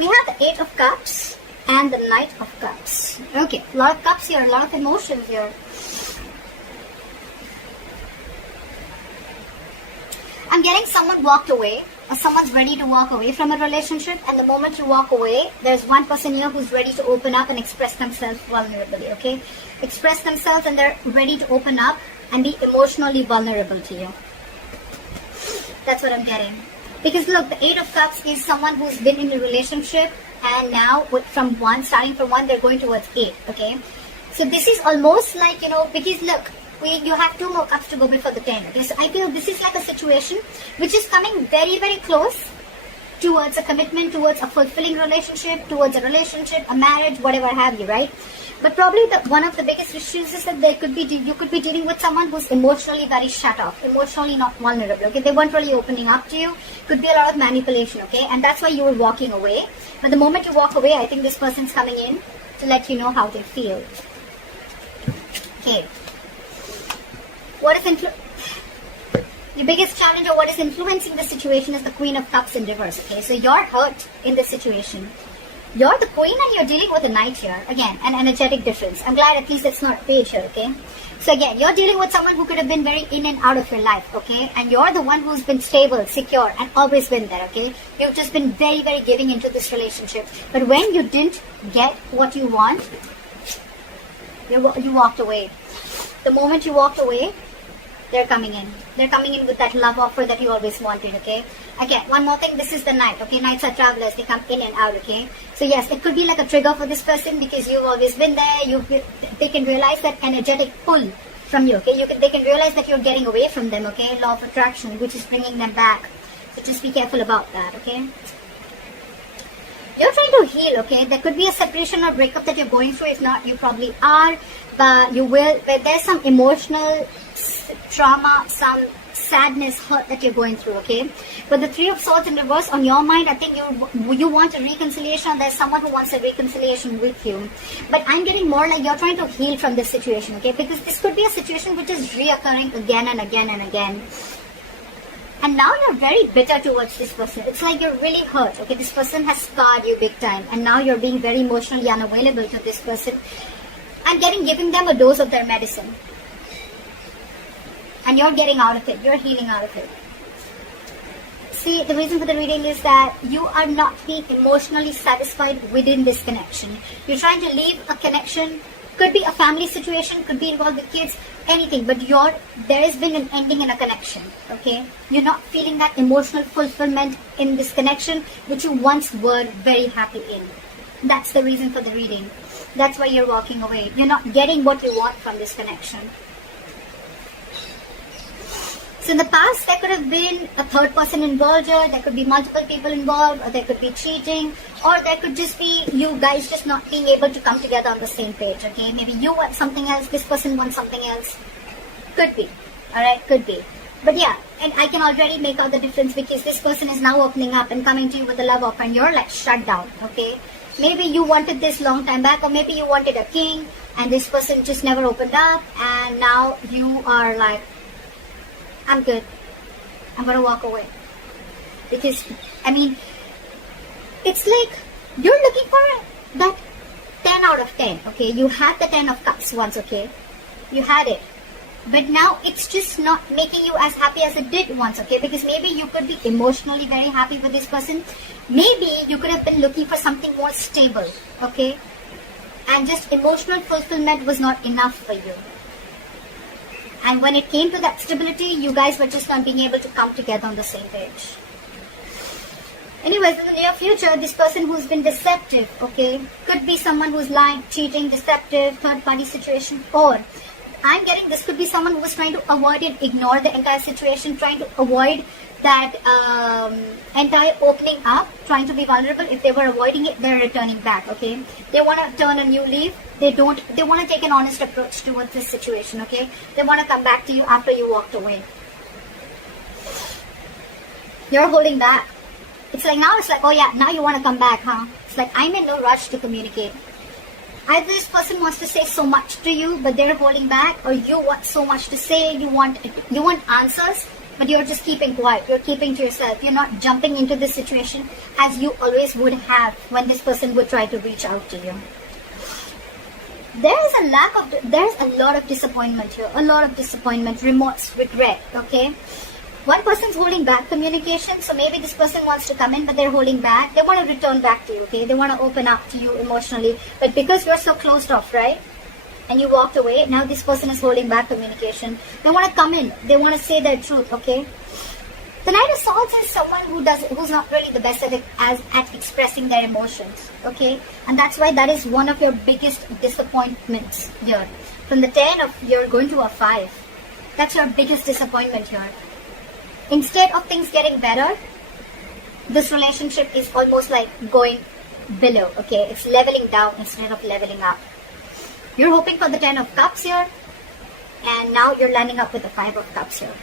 We have the Eight of Cups and the Knight of Cups. Okay, a lot of cups here, a lot of emotions here. I'm getting someone walked away, or someone's ready to walk away from a relationship, and the moment you walk away, there's one person here who's ready to open up and express themselves vulnerably, okay? Express themselves and they're ready to open up and be emotionally vulnerable to you. That's what I'm getting. Because look, the Eight of Cups is someone who's been in a relationship, and now starting from one, they're going towards 8, okay? So this is almost like, because look, you have 2 more cups to go before the 10, okay? So I feel this is like a situation which is coming very, very close towards a commitment, towards a fulfilling relationship, towards a relationship, a marriage, whatever have you, right? But probably one of the biggest issues is that you could be dealing with someone who's emotionally very shut off, emotionally not vulnerable, okay? They weren't really opening up to you. Could be a lot of manipulation, okay? And that's why you were walking away. But the moment you walk away, I think this person's coming in to let you know how they feel. Okay. What is the biggest challenge, or what is influencing the situation, is the Queen of Cups in reverse, okay? So you're hurt in this situation. You're the queen and you're dealing with a knight here. Again, an energetic difference. I'm glad at least it's not a page here, okay? So again, you're dealing with someone who could have been very in and out of your life, okay? And you're the one who's been stable, secure, and always been there, okay? You've just been very, very giving into this relationship. But when you didn't get what you want, you walked away. The moment you walked away, they're coming in. They're coming in with that love offer that you always wanted, okay? Again, one more thing, this is the Knight, okay? Knights are travelers, they come in and out, okay? So yes, it could be like a trigger for this person because you've always been there. They can realize that energetic pull from you, okay? They can realize that you're getting away from them, okay? Law of attraction, which is bringing them back. So just be careful about that, okay? You're trying to heal, okay? There could be a separation or breakup that you're going through. If not, you probably are. But you will. But there's some emotional trauma, some sadness, hurt that you're going through, okay? But the Three of Swords in reverse, on your mind, I think you want a reconciliation. There's someone who wants a reconciliation with you. But I'm getting more like you're trying to heal from this situation, okay? Because this could be a situation which is reoccurring again and again and again. And now you're very bitter towards this person. It's like you're really hurt, okay? This person has scarred you big time. And now you're being very emotionally unavailable to this person. I'm giving them a dose of their medicine. And you're getting out of it. You're healing out of it. See, the reason for the reading is that you are not being emotionally satisfied within this connection. You're trying to leave a connection. Could be a family situation, could be involved with kids, anything. But there has been an ending in a connection, okay? You're not feeling that emotional fulfillment in this connection, which you once were very happy in. That's the reason for the reading. That's why you're walking away. You're not getting what you want from this connection. So in the past, there could have been a third person involved here. There could be multiple people involved, or there could be cheating, or there could just be you guys just not being able to come together on the same page, okay? Maybe you want something else, this person wants something else. Could be, alright, could be. But yeah, and I can already make out the difference because this person is now opening up and coming to you with a love offer and you're like shut down, okay? Maybe you wanted this long time back, or maybe you wanted a king and this person just never opened up, and now you are like, I'm good. I'm going to walk away. Because, I mean, it's like you're looking for that 10 out of 10, okay? You had the 10 of Cups once, okay? You had it. But now it's just not making you as happy as it did once, okay? Because maybe you could be emotionally very happy with this person. Maybe you could have been looking for something more stable, okay? And just emotional fulfillment was not enough for you. And when it came to that stability, you guys were just not being able to come together on the same page. Anyways, in the near future, this person who's been deceptive, okay, could be someone who's lying, cheating, deceptive, third-party situation, or I'm getting this could be someone who was trying to avoid it, ignore the entire situation, trying to avoid that entire opening up, trying to be vulnerable. If they were avoiding it, they're returning back, okay? They want to turn a new leaf. They want to take an honest approach towards this situation, okay? They want to come back to you after you walked away. You're holding back. It's like now it's like, oh yeah, now you want to come back, huh? It's like I'm in no rush to communicate. Either this person wants to say so much to you, but they're holding back, or you want so much to say, you want answers, but you're just keeping quiet. You're keeping to yourself. You're not jumping into this situation as you always would have when this person would try to reach out to you. There's a lot of disappointment here. A lot of disappointment, remorse, regret, okay? One person's holding back communication, so maybe this person wants to come in, but they're holding back. They want to return back to you, okay? They want to open up to you emotionally, but because you're so closed off, right? And you walked away, now this person is holding back communication. They want to come in. They want to say their truth, okay? The Knight of Swords is someone who's not really the best at expressing their emotions, okay? And that's why that is one of your biggest disappointments here. From the 10 of, you're going to a 5. That's your biggest disappointment here. Instead of things getting better, this relationship is almost like going below, okay? It's leveling down instead of leveling up. You're hoping for the 10 of Cups here, and now you're landing up with the 5 of Cups here.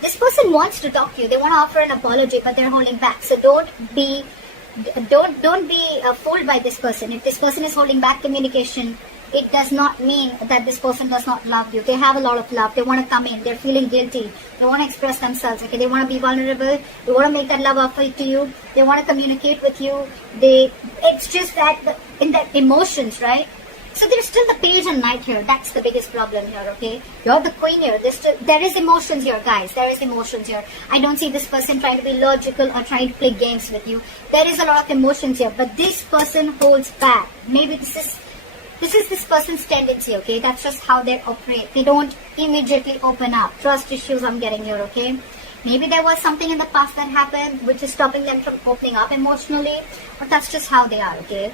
This person wants to talk to you. They want to offer an apology, but they're holding back. So don't be fooled by this person. If this person is holding back communication, it does not mean that this person does not love you. They have a lot of love. They want to come in. They're feeling guilty. They want to express themselves. Okay, they want to be vulnerable. They want to make that love offer to you. They want to communicate with you. It's just that in the emotions, right? So there's still the Page and Knight here. That's the biggest problem here, okay? You're the Queen here. There is emotions here, guys. There is emotions here. I don't see this person trying to be logical or trying to play games with you. There is a lot of emotions here, but this person holds back. Maybe this is this person's tendency, okay? That's just how they operate. They don't immediately open up. Trust issues I'm getting here, okay? Maybe there was something in the past that happened which is stopping them from opening up emotionally, but that's just how they are, okay?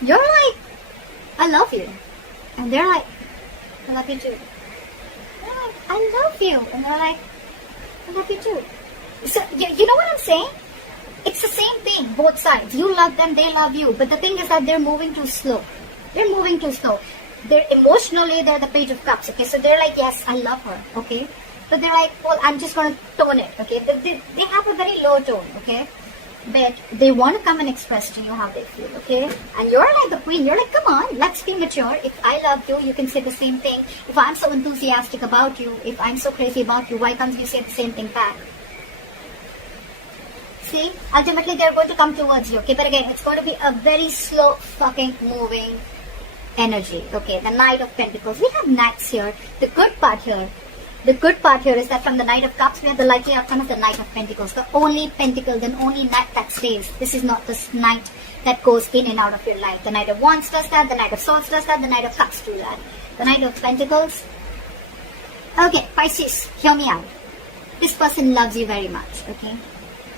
You're like, I love you. And they're like, I love you too. They're like, I love you. And they're like, I love you too. So, you know what I'm saying? It's the same thing, both sides. You love them, they love you. But the thing is that they're moving too slow. They're moving too slow. They're emotionally, they're the Page of Cups, okay? So they're like, yes, I love her, okay? But they're like, well, I'm just going to tone it, okay? They have a very low tone, okay? But they want to come and express to you how they feel, okay? And you're like the Queen. You're like, come on, let's be mature. If I love you, you can say the same thing. If I'm so enthusiastic about you, if I'm so crazy about you, why can't you say the same thing back? See, ultimately they're going to come towards you, okay? But again, it's going to be a very slow fucking moving energy, okay? The Knight of Pentacles. We have Knights here. The good part here is that from the Knight of Cups, we have the likely outcome of the Knight of Pentacles. The only pentacle, the only knight that stays. This is not this knight that goes in and out of your life. The Knight of Wands does that. The Knight of Swords does that. The Knight of Cups do that. The Knight of Pentacles. Okay, Pisces, hear me out. This person loves you very much, okay?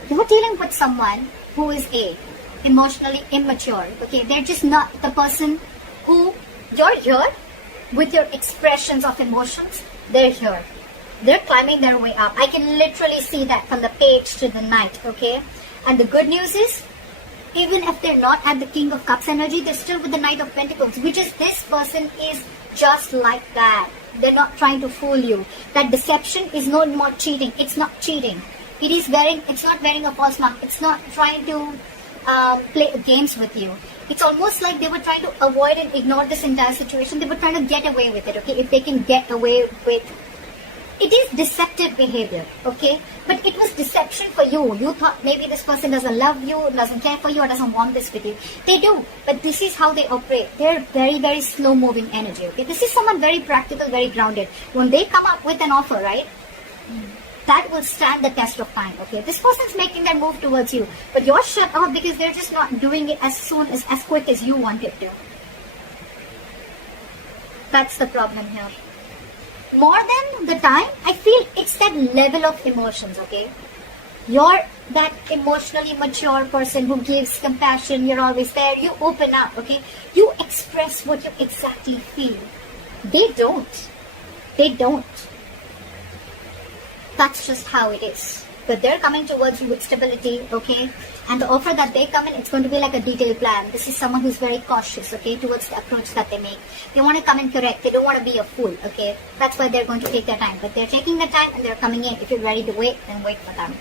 You're dealing with someone who is emotionally immature, okay? They're just not the person who you're here with your expressions of emotions. They're here. They're climbing their way up. I can literally see that from the Page to the Knight, okay? And the good news is, even if they're not at the King of Cups energy, they're still with the Knight of Pentacles, which is this person is just like that. They're not trying to fool you. That deception is no more cheating. It's not cheating. It's not wearing a false mask. It's not trying to play games with you. It's almost like they were trying to avoid and ignore this entire situation. They were trying to get away with it, okay? If they can get away with... It is deceptive behavior, okay? But it was deception for you. You thought maybe this person doesn't love you, doesn't care for you, or doesn't want this with you. They do, but this is how they operate. They're very, very slow-moving energy, okay? This is someone very practical, very grounded. When they come up with an offer, right? That will stand the test of time, okay? This person's making their move towards you, but you're shut off because they're just not doing it as quick as you want it to. That's the problem here. More than the time, I feel it's that level of emotions, okay? You're that emotionally mature person who gives compassion. You're always there. You open up, okay? You express what you exactly feel. They don't. They don't. That's just how it is. But they're coming towards you with stability, okay? And the offer that they come in, it's going to be like a detailed plan. This is someone who's very cautious, okay, towards the approach that they make. They want to come in correct. They don't want to be a fool, okay? That's why they're going to take their time. But they're taking their time and they're coming in. If you're ready to wait, then wait for them.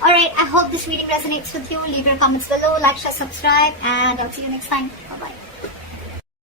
Alright, I hope this reading resonates with you. Leave your comments below, like, share, subscribe, and I'll see you next time. Bye-bye.